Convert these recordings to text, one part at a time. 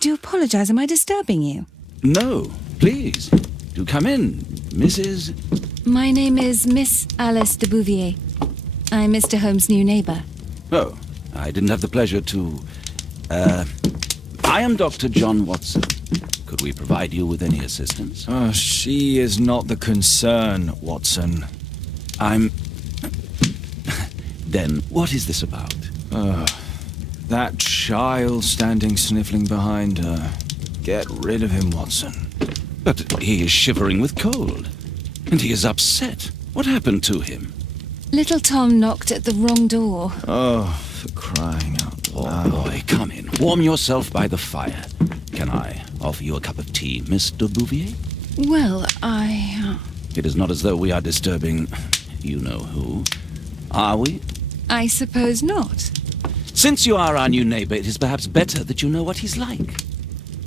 do apologize. Am I disturbing you? No, please. Do come in, Mrs. My name is Miss Alice de Bouvier. I'm Mr. Holmes' new neighbor. Oh, I didn't have the pleasure to... I am Dr. John Watson. Could we provide you with any assistance? Oh, she is not the concern, Watson. I'm... Then, what is this about? That child standing sniffling behind her. Get rid of him, Watson. But he is shivering with cold. And he is upset. What happened to him? Little Tom knocked at the wrong door. Oh, for crying out loud. Oh, boy, come in. Warm yourself by the fire. Can I offer you a cup of tea, Miss de Bouvier? Well, It is not as though we are disturbing you-know-who. Are we? I suppose not. Since you are our new neighbor, it is perhaps better that you know what he's like.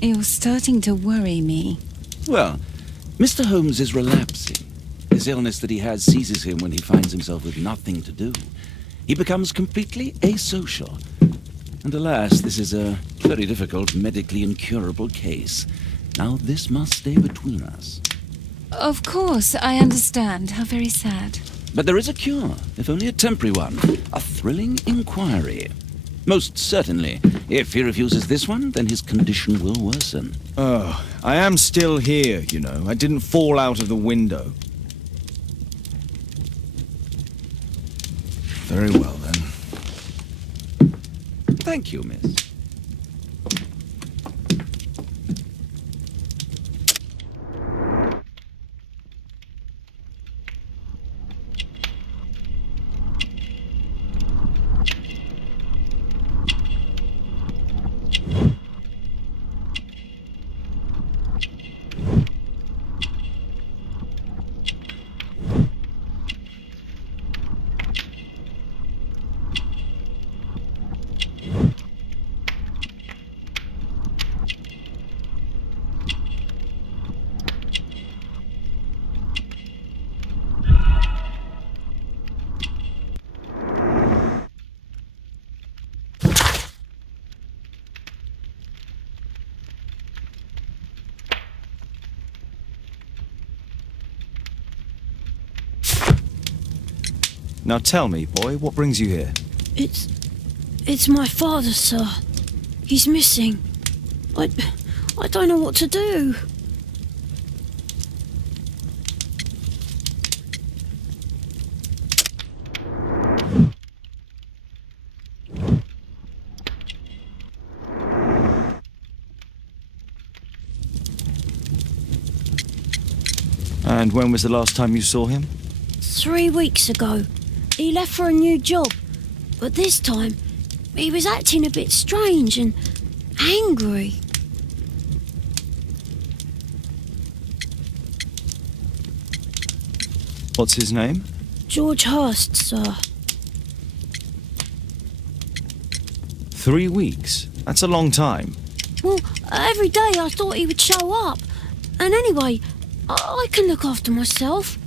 You're starting to worry me. Well, Mr. Holmes is relapsing. This illness that he has seizes him when he finds himself with nothing to do. He becomes completely asocial. And alas, this is a very difficult, medically incurable case. Now this must stay between us. Of course, I understand. How very sad. But there is a cure, if only a temporary one. A thrilling inquiry. Most certainly. If he refuses this one, then his condition will worsen. Oh, I am still here, you know. I didn't fall out of the window. Very well, then. Thank you, miss. Now tell me, boy, what brings you here? It's my father, sir. He's missing. I don't know what to do. And when was the last time you saw him? 3 weeks ago. He left for a new job, but this time he was acting a bit strange and angry. What's his name? George Hurst, sir. 3 weeks? That's a long time. Well, every day I thought he would show up. And anyway, I can look after myself.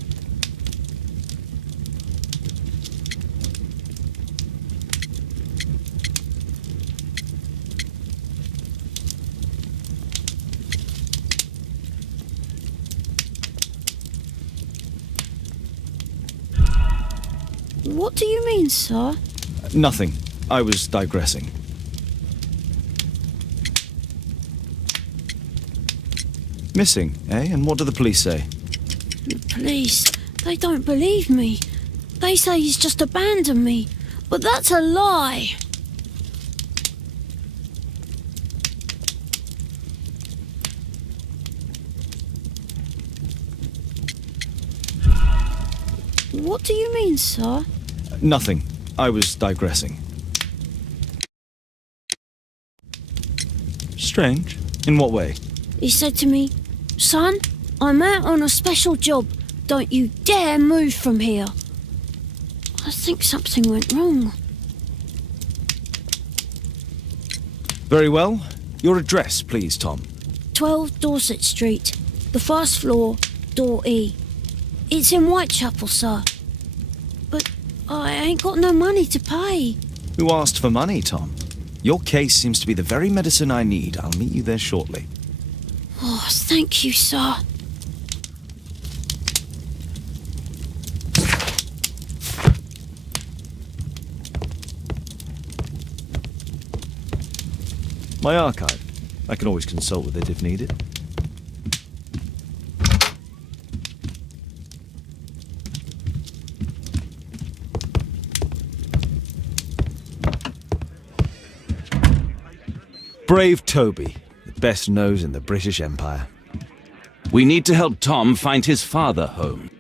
What do you mean, sir? Nothing. I was digressing. Missing, eh? And what do the police say? The police, they don't believe me. They say he's just abandoned me. But that's a lie. What do you mean, sir? Nothing. I was digressing. Strange. In what way? He said to me, "Son, I'm out on a special job. Don't you dare move from here." I think something went wrong. Very well. Your address, please, Tom. 12 Dorset Street, the first floor, door E. It's in Whitechapel, sir. But I ain't got no money to pay. Who asked for money, Tom? Your case seems to be the very medicine I need. I'll meet you there shortly. Oh, thank you, sir. My archive. I can always consult with it if needed. Brave Toby, the best nose in the British Empire. We need to help Tom find his father, Holmes.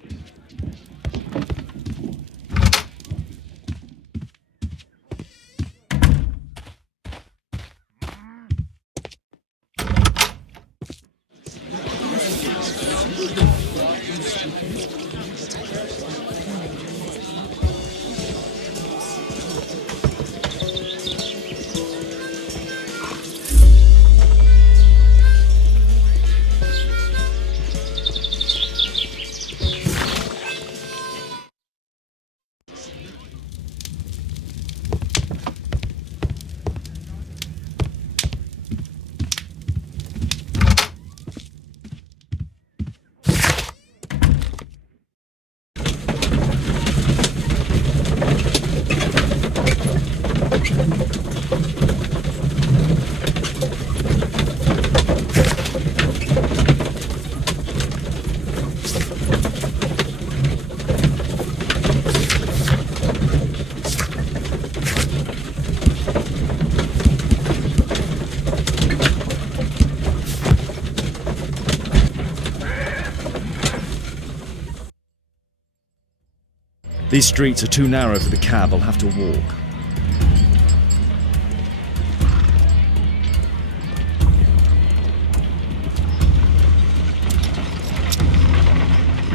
These streets are too narrow for the cab. I'll have to walk.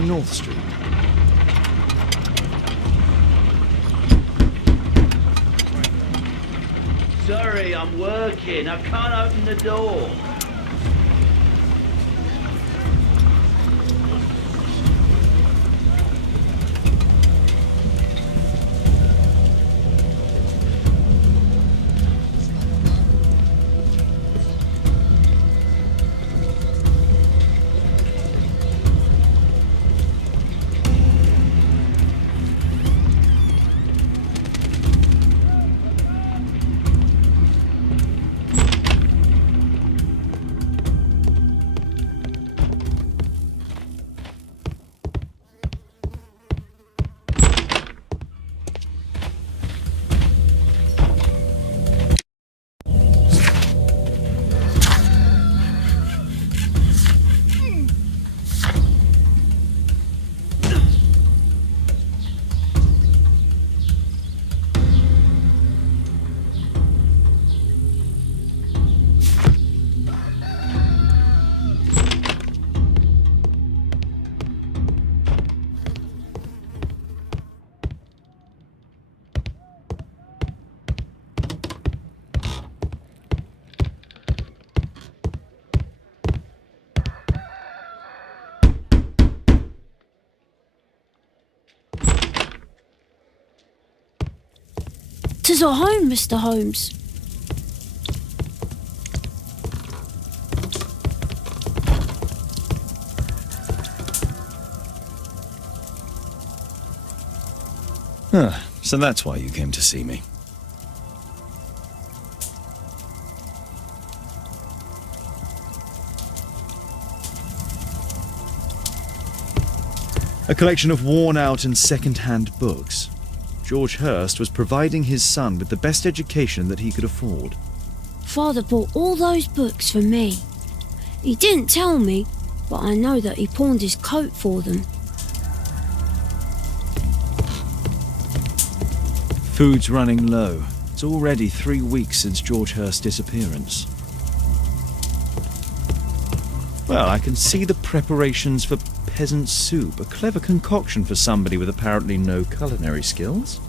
North Street. Sorry, I'm working. I can't open the door. Tis our home, Mr. Holmes. So that's why you came to see me. A collection of worn-out and second-hand books. George Hurst was providing his son with the best education that he could afford. Father bought all those books for me. He didn't tell me, but I know that he pawned his coat for them. Food's running low. It's already 3 weeks since George Hurst's disappearance. Well, I can see the preparations for peasant soup, a clever concoction for somebody with apparently no culinary skills.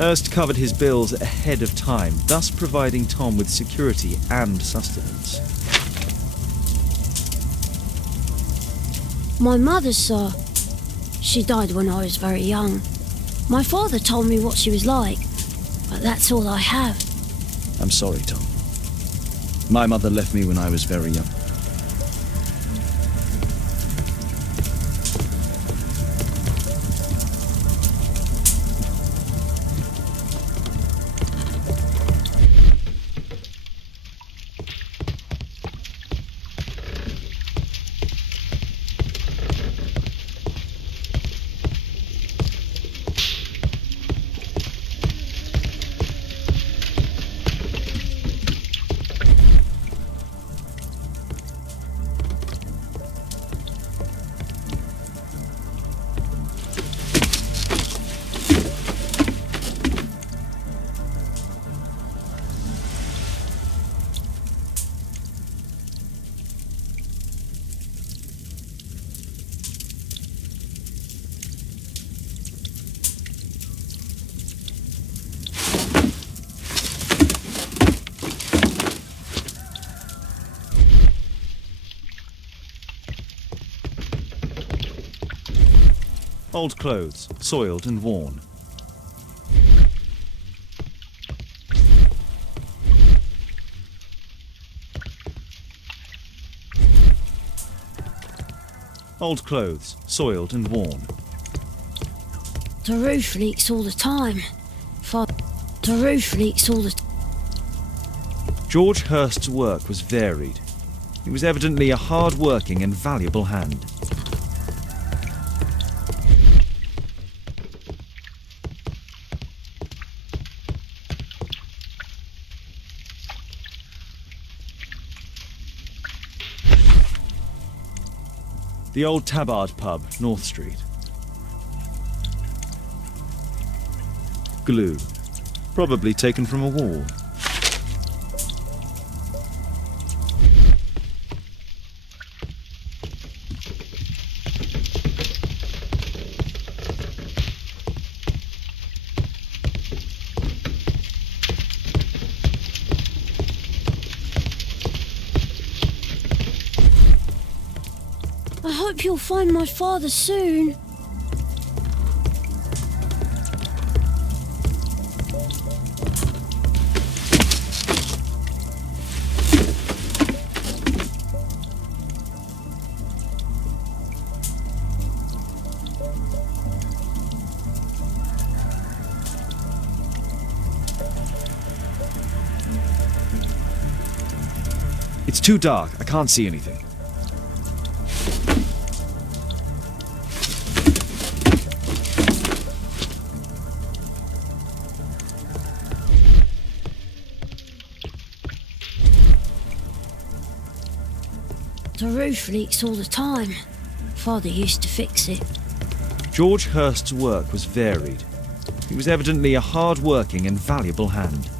Hurst covered his bills ahead of time, thus providing Tom with security and sustenance. My mother, sir. She died when I was very young. My father told me what she was like, but that's all I have. I'm sorry, Tom. My mother left me when I was very young. Old clothes, soiled and worn. Old clothes, soiled and worn. The roof leaks all the time. The roof leaks all the time. George Hurst's work was varied. He was evidently a hard-working and valuable hand. The old Tabard pub, North Street. Glue. Probably taken from a wall. I hope you'll find my father soon. It's too dark. I can't see anything. The roof leaks all the time. Father used to fix it. George Hurst's work was varied. He was evidently a hard-working and valuable hand.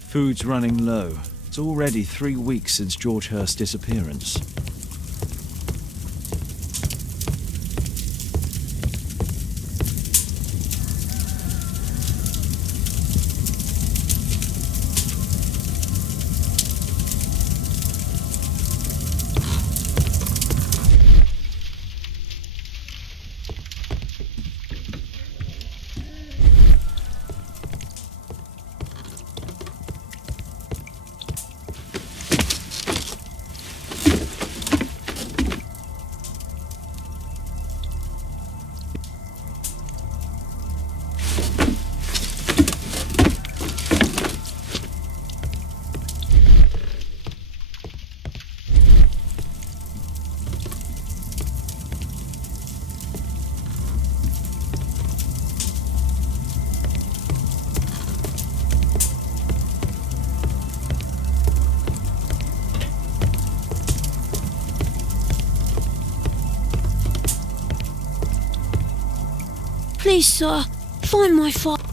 Food's running low. It's already 3 weeks since George Hurst's disappearance. Please, sir, find my father.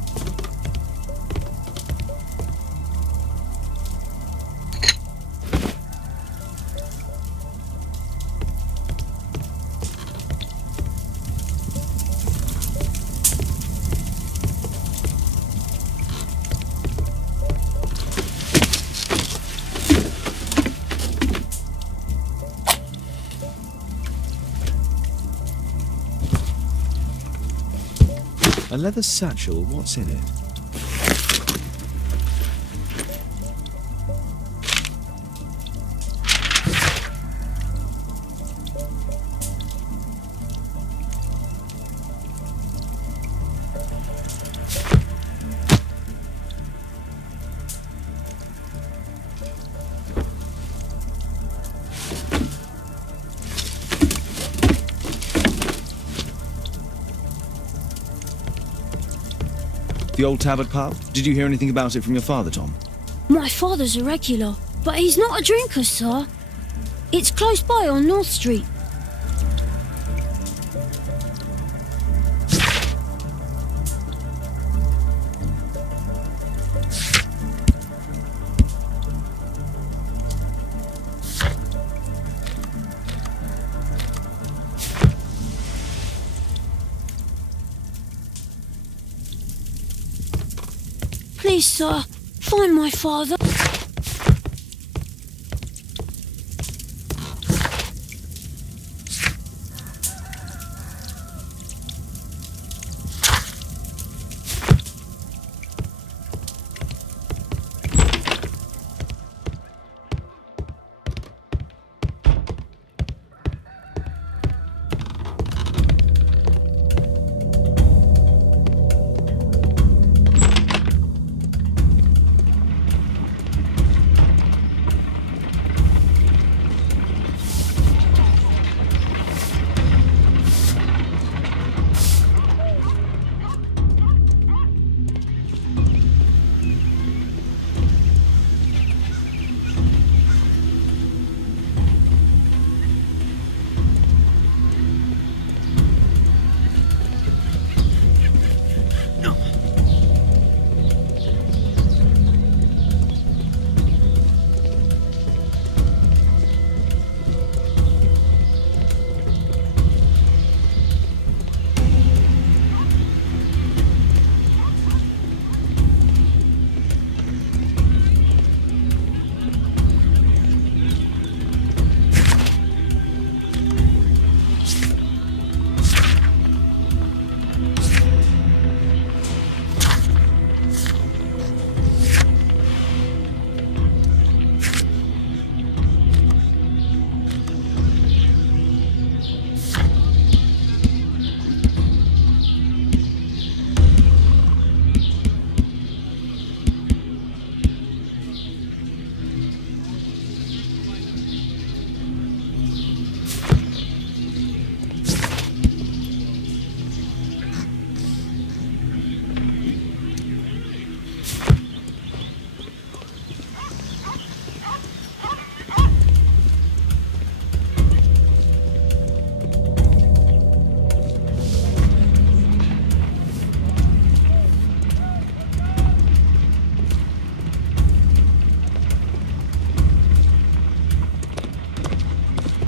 A leather satchel, what's in it? The old tabard pub? Did you hear anything about it from your father, Tom? My father's a regular, but he's not a drinker, sir. It's close by on North Street. Please, sir, find my father.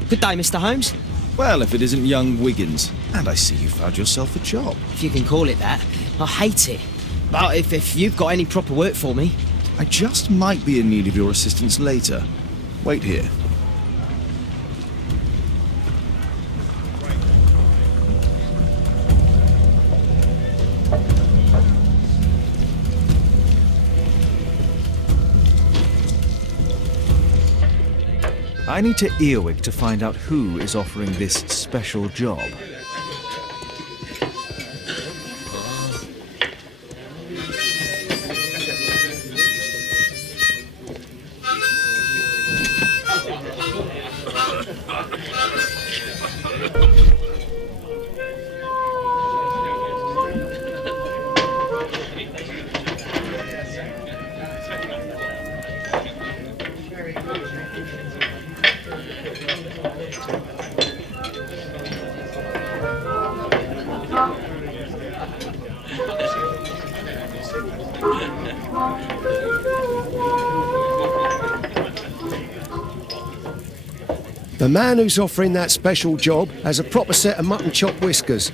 Good day, Mr. Holmes. Well, if it isn't young Wiggins. And I see you found yourself a job. If you can call it that. I hate it. But if you've got any proper work for me... I just might be in need of your assistance later. Wait here. I need to earwig to find out who is offering this special job. The man who's offering that special job has a proper set of mutton chop whiskers.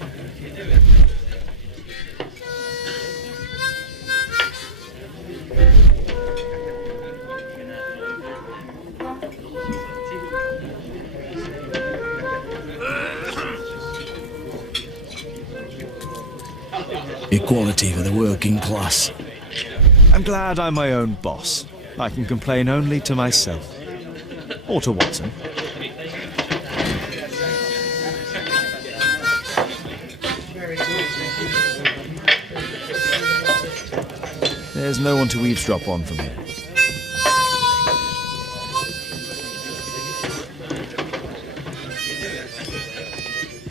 Equality for the working class. I'm glad I'm my own boss. I can complain only to myself. Or to Watson. There's no one to eavesdrop on from here.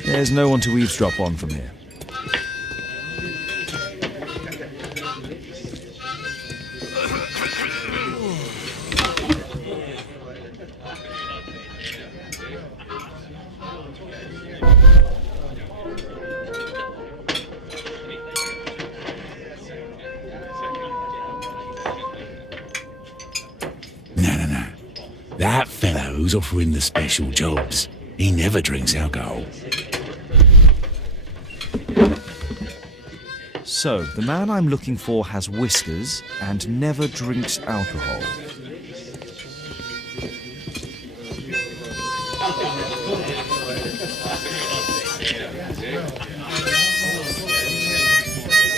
There's no one to eavesdrop on from here. No. That fellow who's offering the special jobs, he never drinks alcohol. So, the man I'm looking for has whiskers and never drinks alcohol.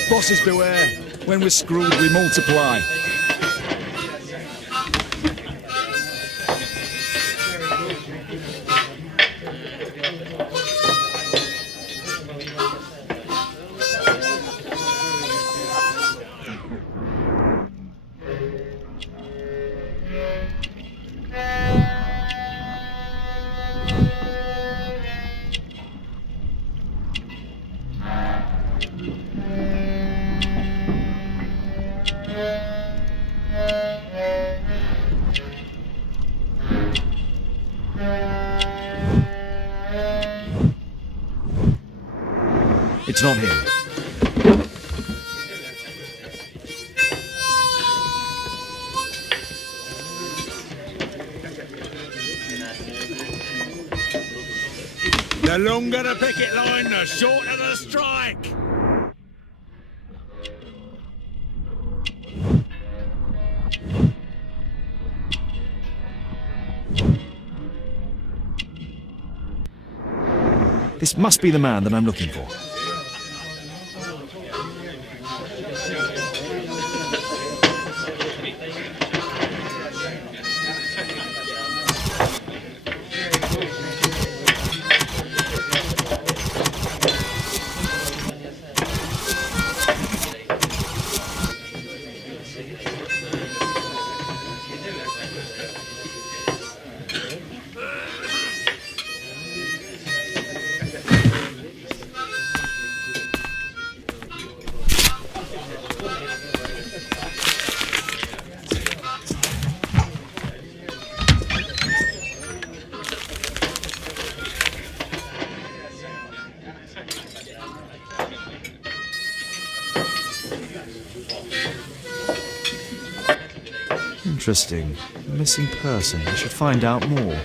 Bosses beware. When we're screwed, we multiply. It's not him. The longer the picket line, the shorter the strike. This must be the man that I'm looking for. Interesting. Missing person. I should find out more.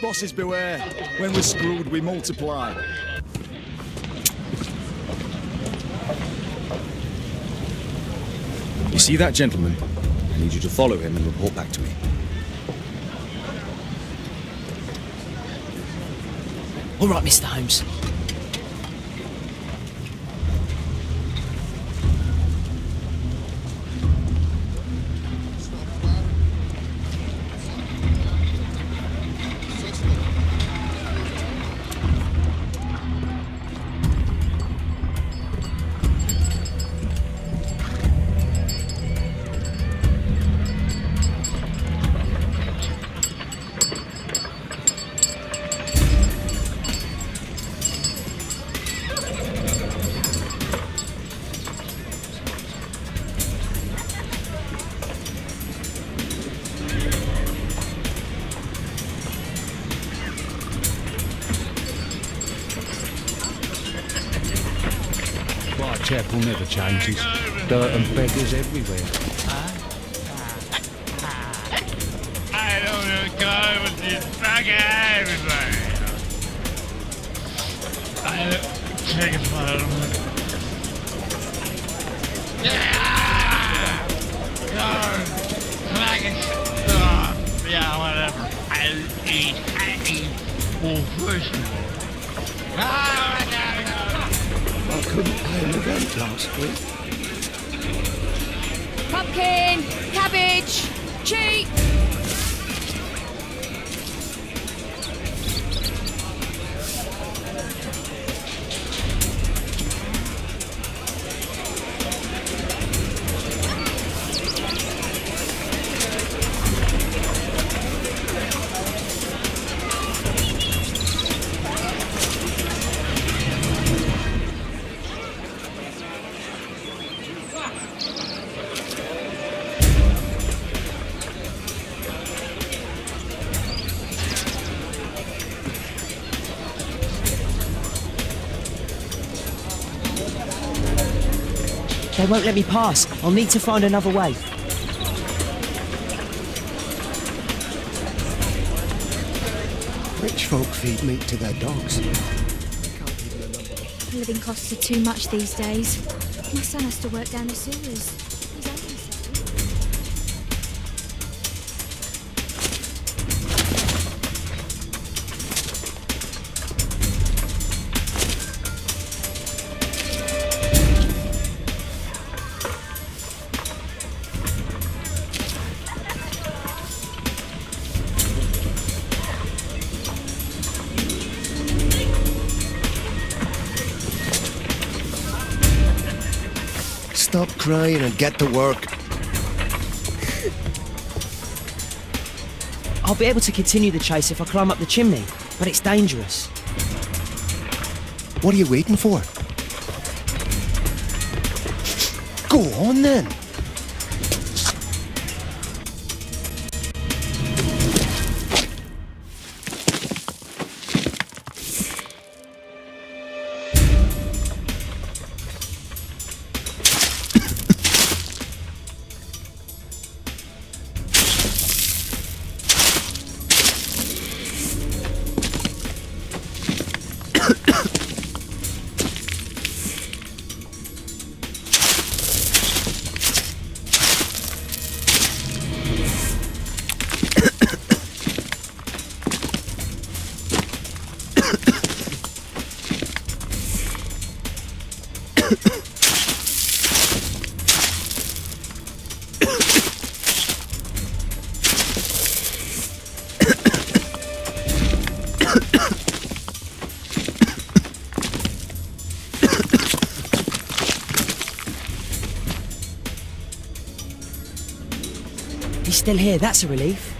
Bosses beware. When we're screwed, we multiply. You see that gentleman? I need you to follow him and report back to me. All right, Mr. Holmes. Whitechapel never changes. Dirt and beggars everywhere. I don't want to go with this bugger everywhere. I take it for Yeah, whatever. I'll eat for first. I couldn't pay an event last week. Pumpkin! Cabbage! Cheap! They won't let me pass. I'll need to find another way. Rich folk feed meat to their dogs. Living costs are too much these days. My son has to work down the sewers. He's only 7. Stop crying and get to work. I'll be able to continue the chase if I climb up the chimney, but it's dangerous. What are you waiting for? Go on then. He's still here, that's a relief.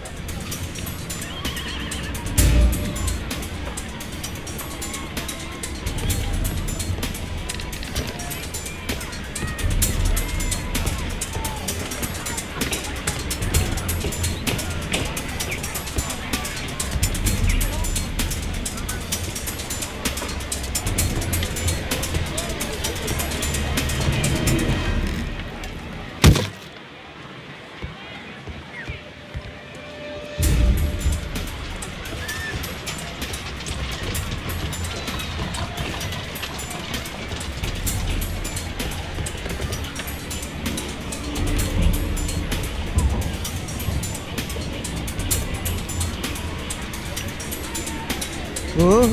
Whoa.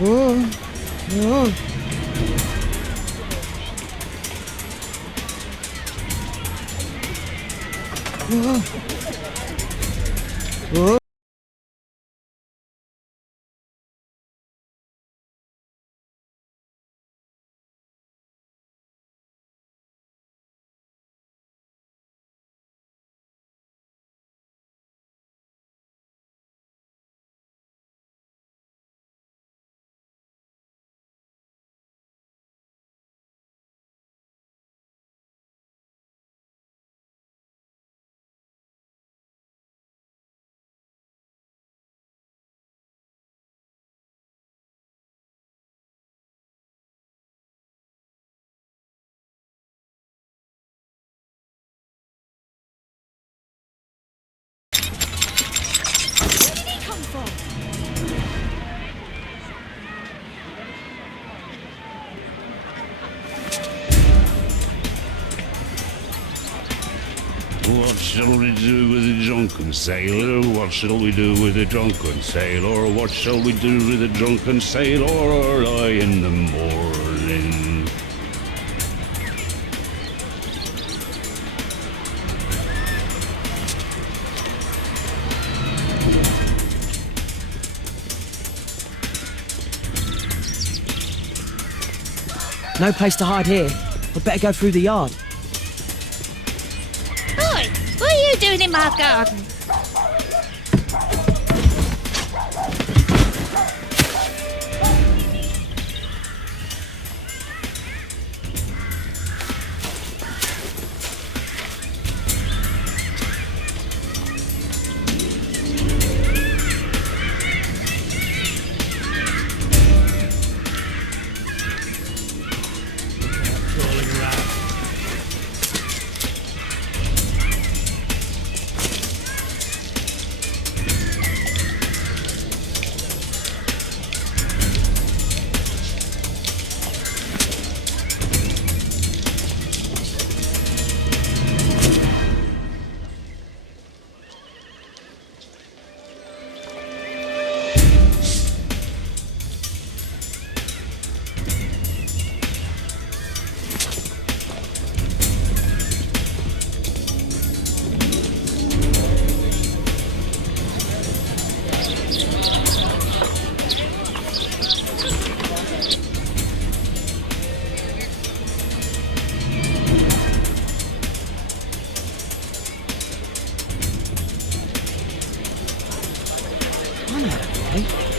Whoa. Whoa. Whoa. Whoa. shall we do with a drunken sailor? What shall we do with a drunken sailor? What shall we do with a drunken sailor? Early in the morning. No place to hide here. We'd better go through the yard. Oi! What are you doing in my garden?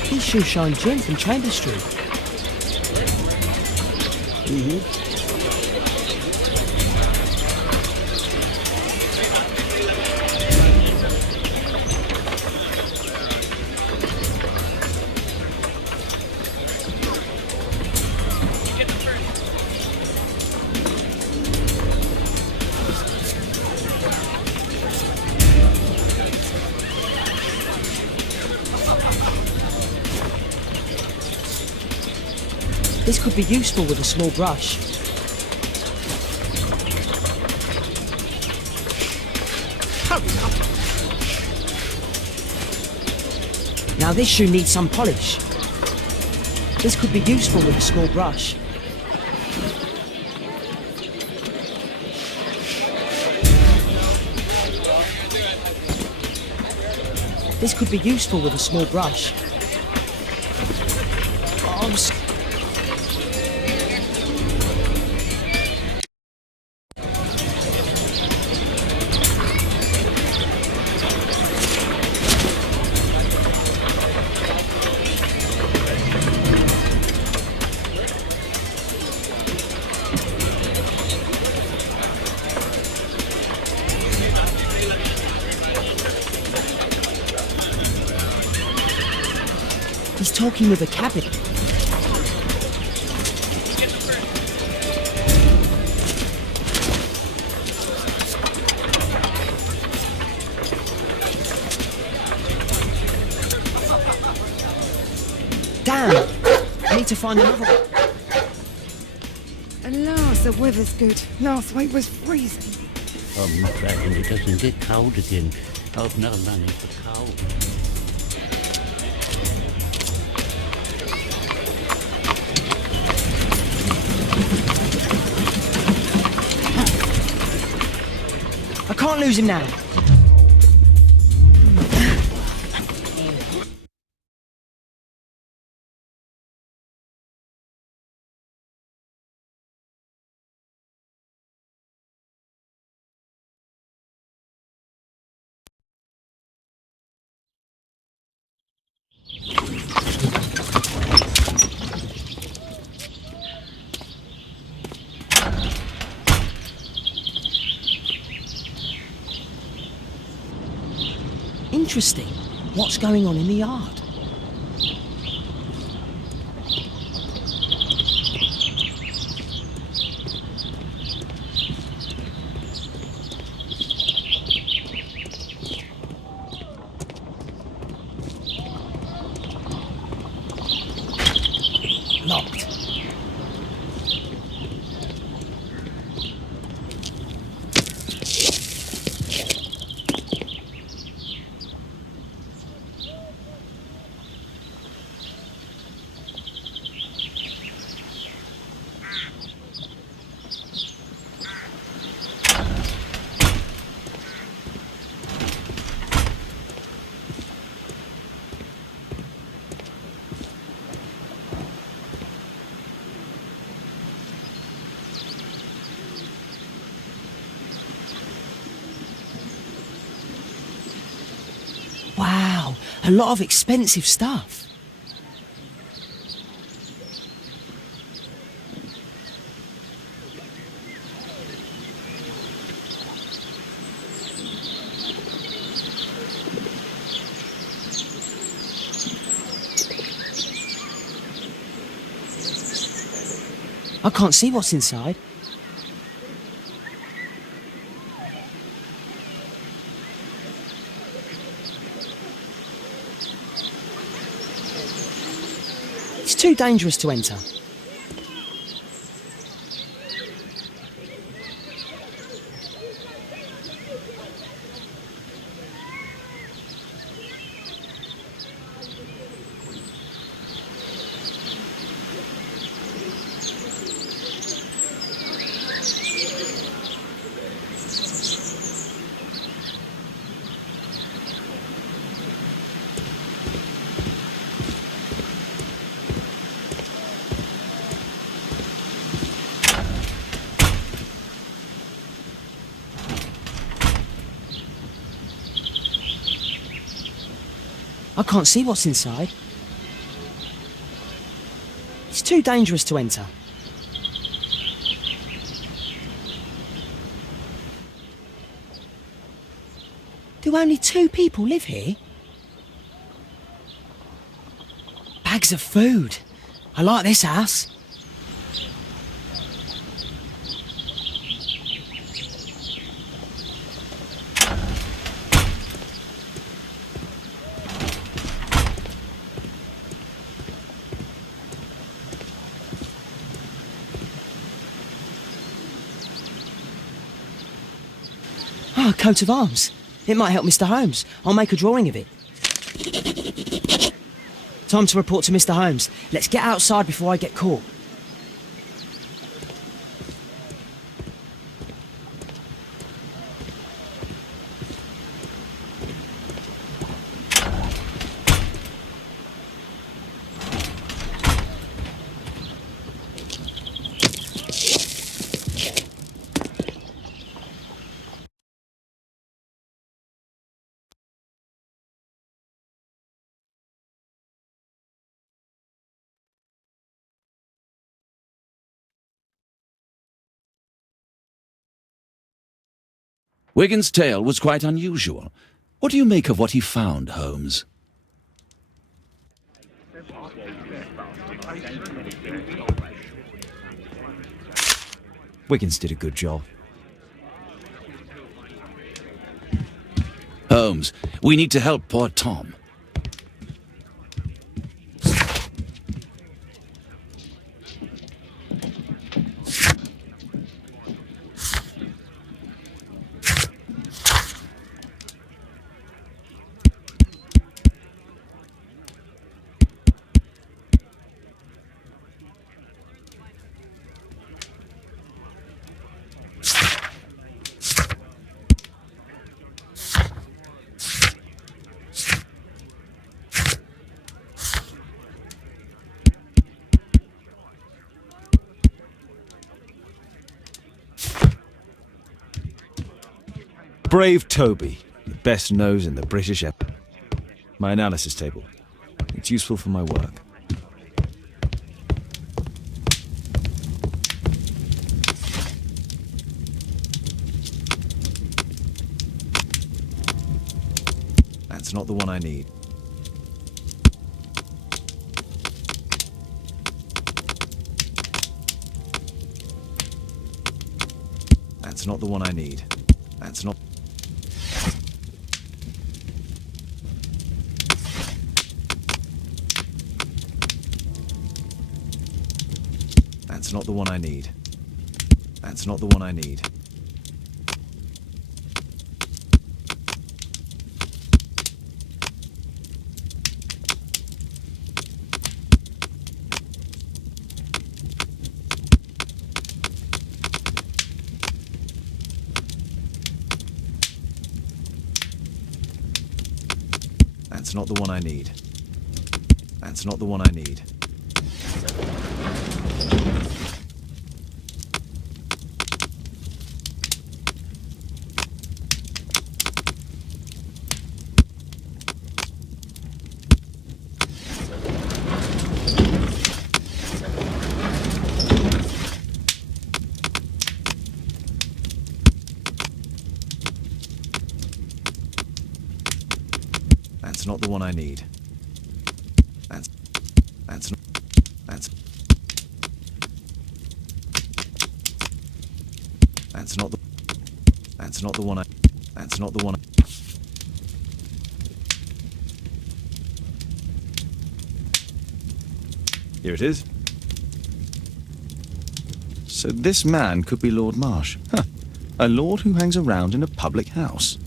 These shoes shine gin from Chamber Street. This could be useful with a small brush. Now this shoe needs some polish. This could be useful with a small brush. This could be useful with a small brush. He's talking with a cabin. Damn! I need to find another one. Alas, the weather's good. Last week was freezing. I'm glad it doesn't get cold again. I've no money for cold. I can't lose him now. Interesting. What's going on in the yard? Locked. A lot of expensive stuff. I can't see what's inside. It's too dangerous to enter. I can't see what's inside. It's too dangerous to enter. Do only 2 people live here? Bags of food. I like this house. Ah, a coat of arms. It might help Mr. Holmes. I'll make a drawing of it. Time to report to Mr. Holmes. Let's get outside before I get caught. Wigan's tale was quite unusual. What do you make of what he found, Holmes? Wiggins did a good job. Holmes, we need to help poor Tom. Brave Toby, the best nose in the British Empire. My analysis table. It's useful for my work. That's not the one I need. That's not the one I need. That's not... That's not the one I need. That's not the one I need. That's not the one I need. That's not the one I need. not the one I need. That's not the one I... That's not the one I... Here it is. So this man could be Lord Marsh. Huh. A lord who hangs around in a public house.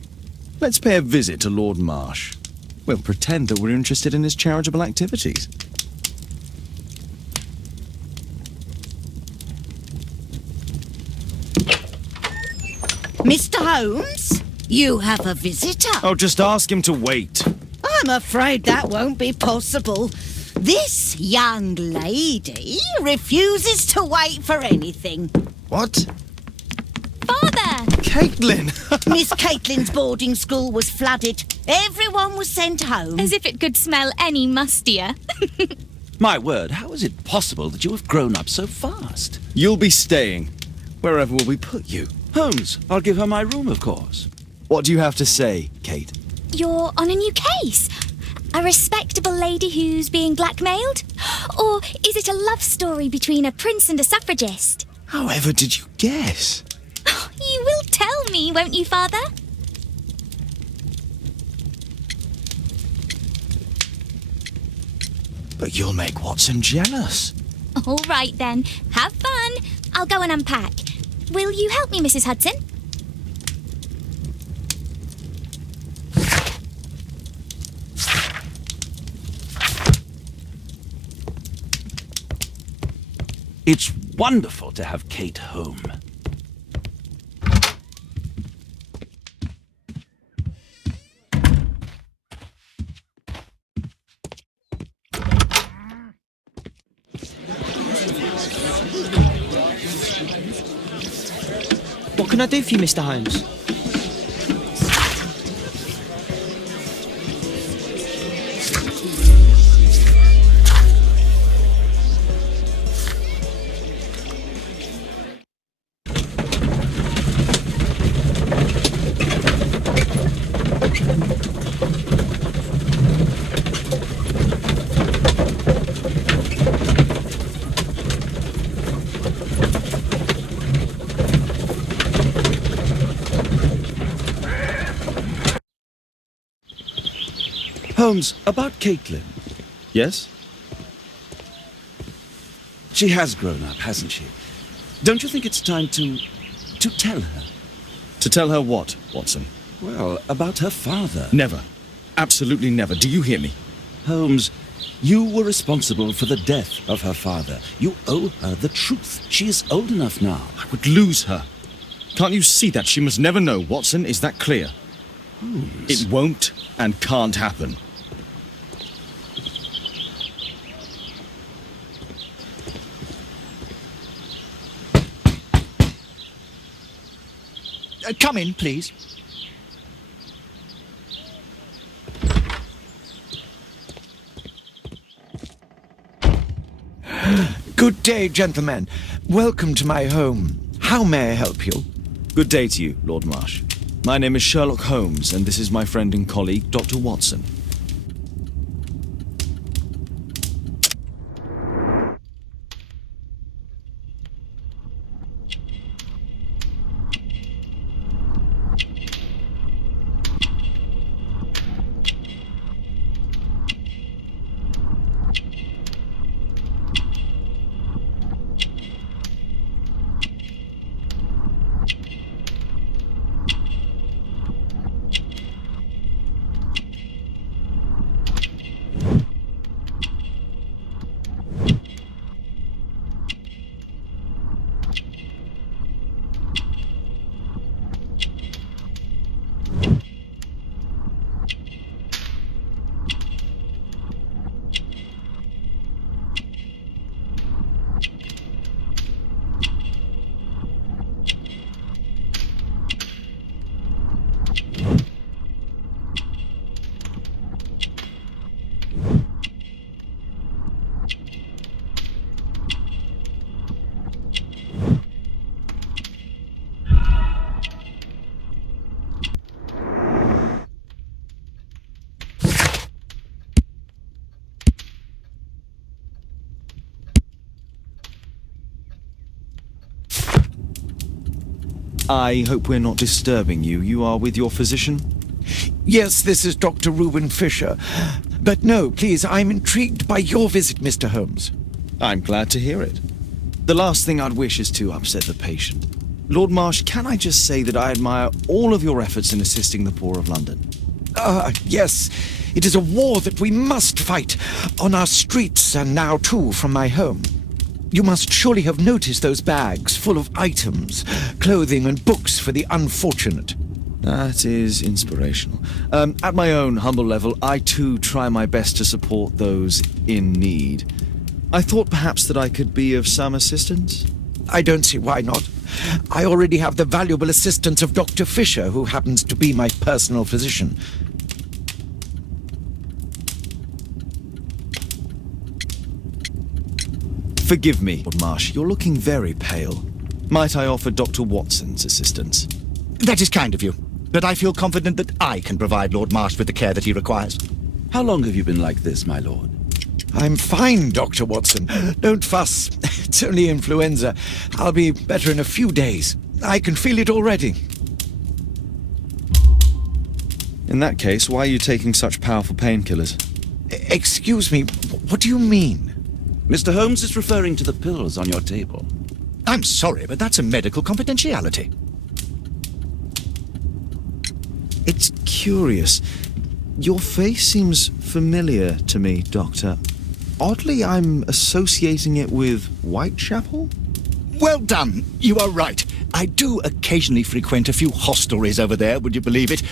Let's pay a visit to Lord Marsh. We'll pretend that we're interested in his charitable activities. Mr. Holmes, you have a visitor. Oh, just ask him to wait. I'm afraid that won't be possible. This young lady refuses to wait for anything. What? Father! Caitlin! Miss Caitlin's boarding school was flooded. Everyone was sent home. As if it could smell any mustier. My word, how is it possible that you have grown up so fast? You'll be staying. Wherever will we put you? Holmes, I'll give her my room, of course. What do you have to say, Kate? You're on a new case. A respectable lady who's being blackmailed? Or is it a love story between a prince and a suffragist? However did you guess? You will tell me, won't you, Father? But you'll make Watson jealous. All right, then. Have fun. I'll go and unpack. Will you help me, Mrs. Hudson? It's wonderful to have Kate home. What can I do for you, Mr. Holmes? Holmes, about Caitlin. Yes? She has grown up, hasn't she? Don't you think it's time to tell her? To tell her what, Watson? Well, about her father. Never. Absolutely never. Do you hear me? Holmes, you were responsible for the death of her father. You owe her the truth. She is old enough now. I would lose her. Can't you see that? She must never know, Watson. Is that clear? Holmes. It won't and can't happen. Come in, please. Good day, gentlemen. Welcome to my home. How may I help you? Good day to you, Lord Marsh. My name is Sherlock Holmes, and this is my friend and colleague, Dr. Watson. I hope we're not disturbing you. You are with your physician? Yes, this is Dr. Reuben Fisher. But no, please, I'm intrigued by your visit, Mr. Holmes. I'm glad to hear it. The last thing I'd wish is to upset the patient. Lord Marsh, can I just say that I admire all of your efforts in assisting the poor of London? Yes. It is a war that we must fight, on our streets and now too from my home. You must surely have noticed those bags full of items, clothing and books for the unfortunate. That is inspirational. At my own humble level, I too try my best to support those in need. I thought perhaps that I could be of some assistance. I don't see why not. I already have the valuable assistance of Dr. Fisher, who happens to be my personal physician. Forgive me, Lord Marsh, you're looking very pale. Might I offer Dr. Watson's assistance? That is kind of you, but I feel confident that I can provide Lord Marsh with the care that he requires. How long have you been like this, my lord? I'm fine, Dr. Watson. Don't fuss. It's only influenza. I'll be better in a few days. I can feel it already. In that case, why are you taking such powerful painkillers? Excuse me, what do you mean? Mr. Holmes is referring to the pills on your table. I'm sorry, but that's a medical confidentiality. It's curious. Your face seems familiar to me, Doctor. Oddly, I'm associating it with Whitechapel? Well done. You are right. I do occasionally frequent a few hostelries over there, would you believe it?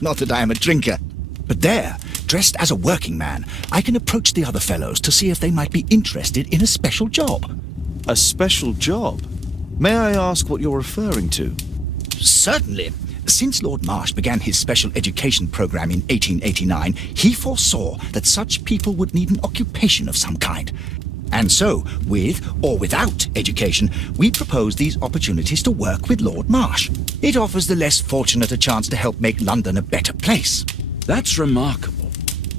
Not that I am a drinker. But there, dressed as a working man, I can approach the other fellows to see if they might be interested in a special job. A special job? May I ask what you're referring to? Certainly. Since Lord Marsh began his special education program in 1889, he foresaw that such people would need an occupation of some kind. And so, with or without education, we propose these opportunities to work with Lord Marsh. It offers the less fortunate a chance to help make London a better place. That's remarkable.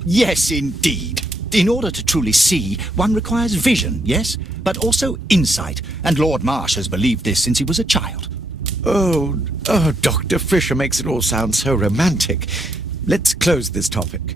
Yes, indeed. In order to truly see, one requires vision, yes, but also insight, and Lord Marsh has believed this since he was a child. Oh, Dr. Fisher makes it all sound so romantic. Let's close this topic.